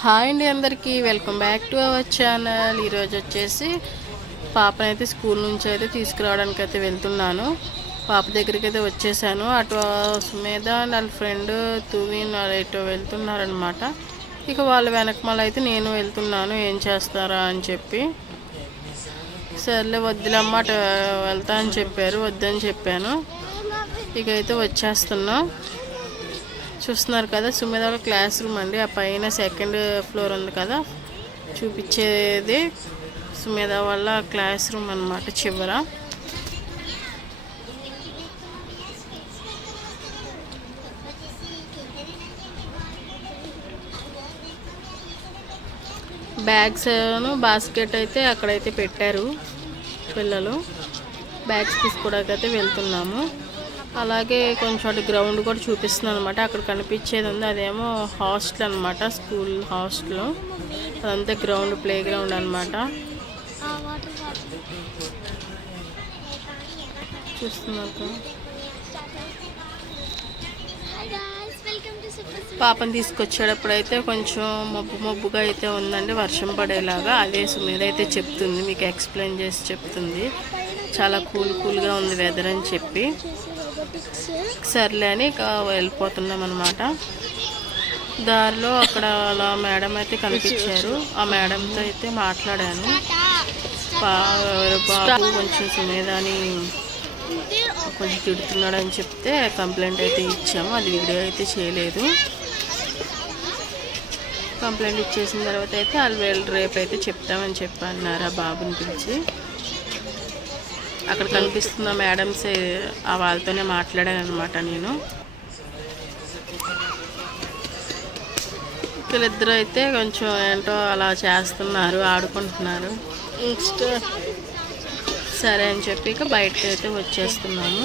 Hi అండి అందరికీ welcome back to our channel. ఈరోజు వచ్చేసి పాపనైతే స్కూల్ నుంచి అయితే తీసుకురావడానికి అయితే వెళ్తున్నాను. పాప దగ్గరికి అయితే వచ్చేసాను. అటు సుమేధ వాళ్ళ ఫ్రెండ్ తువిన్ ఎటో వెళ్తున్నారనమాట ఇక వాళ్ళ వెనకమాల అయితే నేను వెళ్తున్నాను. ఏం చేస్తారా అని చెప్పి. సర్లే వద్దులమ్మ అటు వెళ్తా అని చెప్పారు. వద్దని చెప్పాను. ఇక అయితే వచ్చేస్తున్నాం. చూస్తున్నారు కదా సుమేధ వాళ్ళ క్లాస్ రూమ్ అండి. ఆ పైన సెకండ్ ఫ్లోర్ ఉంది కదా. చూపించేది సుమేధ వాళ్ళ క్లాస్ రూమ్ అన్నమాట చివర. బ్యాగ్స్ బాస్కెట్ అయితే అక్కడైతే పెట్టారు పిల్లలు. బ్యాగ్స్ తీసుకోవడానికి అయితే వెళ్తున్నాము. అలాగే కొంచెం అటు గ్రౌండ్ కూడా చూపిస్తున్నాను అనమాట అక్కడ కనిపించేది ఉంది. అదేమో హాస్టల్ అనమాట స్కూల్ హాస్టల్. అదంతా గ్రౌండ్ ప్లే గ్రౌండ్ అనమాట చూస్తున్నారు కదా. పాపని తీసుకొచ్చేటప్పుడు అయితే కొంచెం మబ్బు మబ్బుగా అయితే ఉందండి. వర్షం పడేలాగా అదే సుమీద అయితే చెప్తుంది. మీకు ఎక్స్ప్లెయిన్ చేసి చెప్తుంది. చాలా కూల్ కూల్గా ఉంది వెదర్ అని చెప్పి. సర్లే అని ఇక వెళ్ళిపోతున్నాం అనమాట దారిలో అక్కడ అలా మేడం అయితే కనిపించారు. ఆ మేడంతో అయితే మాట్లాడాను. బాబు కొంచెం సుమేదాని కొంచెం తిడుతున్నాడు అని చెప్తే కంప్లైంట్ అయితే ఇచ్చాము. అది వీడియో అయితే చేయలేదు. కంప్లైంట్ ఇచ్చేసిన తర్వాత అయితే వాళ్ళు రేపు అయితే చెప్తామని చెప్పన్నారు ఆ బాబుని పిలిచి. అక్కడ కనిపిస్తున్న మేడమ్స్ ఆ వాళ్ళతోనే మాట్లాడాను అనమాట నేను. వీళ్ళిద్దరూ అయితే కొంచెం ఏంటో అలా చేస్తున్నారు ఆడుకుంటున్నారు. నెక్స్ట్. సరే అని చెప్పి ఇక బయటకు అయితే వచ్చేస్తున్నాము.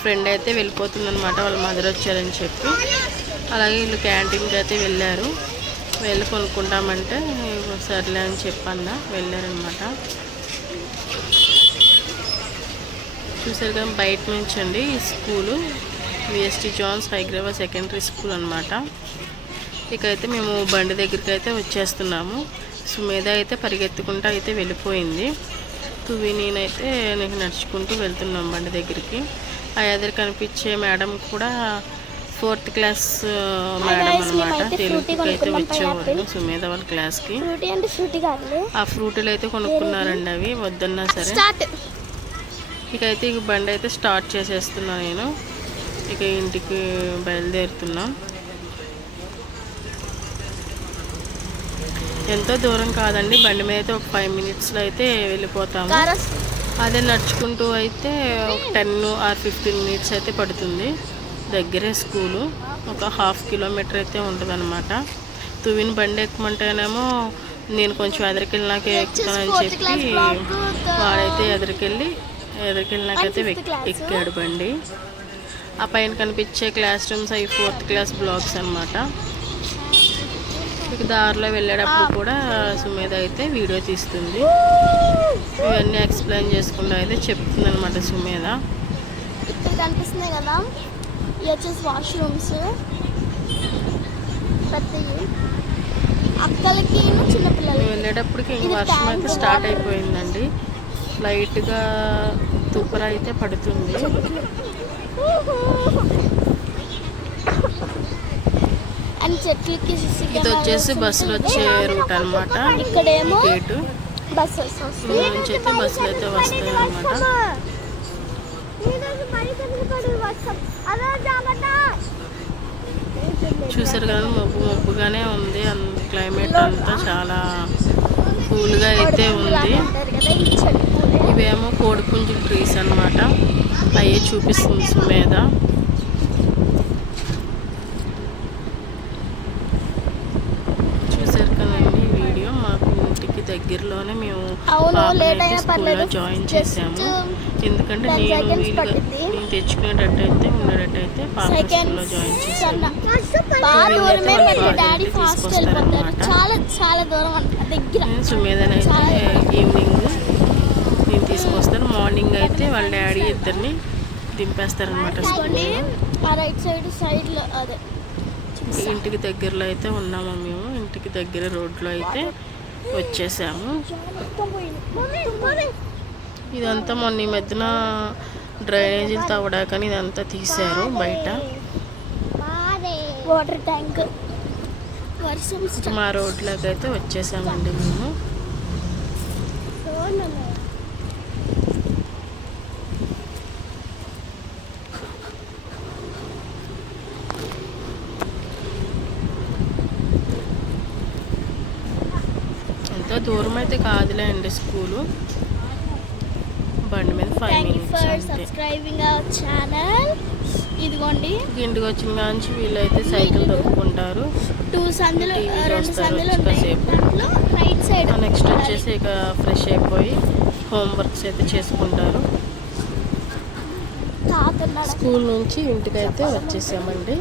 ఫ్రెండ్ అయితే వెళ్ళిపోతుందనమాట వాళ్ళ మదర్ వచ్చారని చెప్పి. అలాగే వీళ్ళు క్యాంటీన్కి అయితే వెళ్ళారు. వెళ్ళి కొనుక్కుంటామంటే సర్లే అని చెప్పన్నా వెళ్ళారనమాట చూసారు కదా బయట నుంచి అండి ఈ school. VST John's Hyderabad secondary school అనమాట ఇకైతే మేము బండి దగ్గరికి అయితే వచ్చేస్తున్నాము. సుమేధ అయితే పరిగెత్తుకుంటూ అయితే వెళ్ళిపోయింది. తువి నేనైతే నేను నడుచుకుంటూ వెళ్తున్నాం బండి దగ్గరికి. ఆ ఎదురు కనిపించే మేడం కూడా ఫోర్త్ క్లాస్ మేడం అనమాట తెలుగుకి అయితే వచ్చేవారు సుమేధ వాళ్ళ క్లాస్కి. ఆ ఫ్రూట్లు అయితే కొనుక్కున్నారండి అవి. వద్దన్నా సరే. ఇక అయితే ఇక బండి అయితే స్టార్ట్ చేసేస్తున్నా నేను. ఇక ఇంటికి బయలుదేరుతున్నాం. ఎంతో దూరం కాదండి. బండి మీద అయితే ఒక ఫైవ్ మినిట్స్లో అయితే వెళ్ళిపోతాము. అదే నడుచుకుంటూ అయితే ఒక టెన్ ఆర్ ఫిఫ్టీన్ మినిట్స్ అయితే పడుతుంది. దగ్గరే స్కూలు. ఒక హాఫ్ కిలోమీటర్ అయితే ఉంటుంది అనమాట తువిని బండి ఎక్కమంటేనేమో నేను కొంచెం ఎదరికెళ్ళినాకే ఎక్కుతానని చెప్పి వాడైతే ఎదరికెళ్ళి ఎదరికెళ్ళినాకైతే ఎక్కాడు బండి. ఆ పైన కనిపించే క్లాస్ రూమ్స్ అవి ఫోర్త్ క్లాస్ బ్లాక్స్ అనమాట ఇక దారిలో వెళ్ళేటప్పుడు కూడా సుమేధ అయితే వీడియో తీస్తుంది. ఇవన్నీ ఎక్స్ప్లెయిన్ చేసుకుంటూ అయితే చెప్తుంది అనమాట సుమేధ. ఇక్కడ కనిపిస్తున్నాయి కదా ఇవి వచ్చేసి వాష్రూమ్స్ పెద్దవి అక్కలకి చిన్నపిల్లలకి. మేము వెళ్ళేటప్పటికి ఇంక వర్షం అయితే స్టార్ట్ అయిపోయిందండి. లైట్గా తుప్పర అయితే పడుతుంది. చెట్లకి ఇది వచ్చేసి బస్సులు వచ్చే రూట్ అనమాట ఇక్కడేమో గేటు. బస్సెస్ ముందు నుంచి అయితే బస్సులు అయితే వస్తాయి అనమాట చూసారు కదా మబ్బు మబ్బుగానే ఉంది. క్లైమేట్ అంతా చాలా కూల్గా అయితే ఉంది. ఇవేమో కోడిపుంజు ట్రీస్ అన్నమాట. అయ్యే చూపిస్తుంది సుమేధ చూసారు కదండి ఈ వీడియో మాకు ఇంటికి దగ్గరలోనే మేము. జాయిన్ చేసాము. ఎందుకంటే 10 నేను. నేను తెచ్చుకునేటట్టయితే ఉండేటట్టయితే స్కూల్లో జాయిన్ చేశాను బాగా దూరమే వాళ్ళ పెద్ద father డాడీ ని ఫాస్ట్ వెళ్ళిపోతారు. తీసుకొస్తారన్నమాట. చాలా చాలా దూరం అంట దగ్గర. సుమేధనైతే ఈవినింగ్ నేను తీసుకొస్తాను. మార్నింగ్ అయితే వాళ్ళ డాడీ ఇద్దరిని దింపేస్తారనమాట ఇంటికి దగ్గరలో అయితే ఉన్నాము మేము. ఇంటికి దగ్గర రోడ్లో అయితే వచ్చేసాము. ఇదంతా మొన్న ఈ మధ్యన డ్రైనేజీలు తవ్వడాకని ఇదంతా తీశారు బయట. Water tank. మా రోడ్లోకి అయితే వచ్చేసామండి మేము ఎంత దూరం అయితే కాదులే అండి స్కూలు. బండి మీద five minutes subscribing our channel ఇదిగోండి. ఇంటికి వచ్చిన కాంచి వీళ్ళైతే సైకిల్ తొక్కుకుంటారు. టూ సందులు రెండు సందులు రైట్ సైడ్ నెక్స్ట్ వచ్చేసి ఇక ఫ్రెష్ అయిపోయి హోంవర్క్స్ అయితే చేసుకుంటారు. స్కూల్ నుంచి ఇంటికైతే వచ్చేసామండి.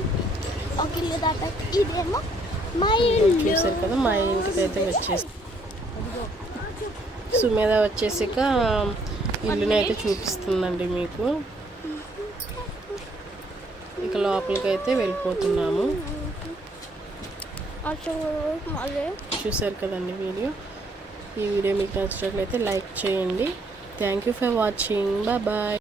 ఇదేమో మా ఇల్లు కదా మా ఇంటికి అయితే వచ్చేసి. సుమేధ వచ్చేసాక ఇల్లుని అయితే చూపిస్తుందండి మీకు. ఇక లోపలికి అయితే వెళ్ళిపోతున్నాము. చూసారు కదండి వీడియో. ఈ వీడియో మీకు నచ్చినట్లయితే లైక్ చేయండి. Thank you for watching bye bye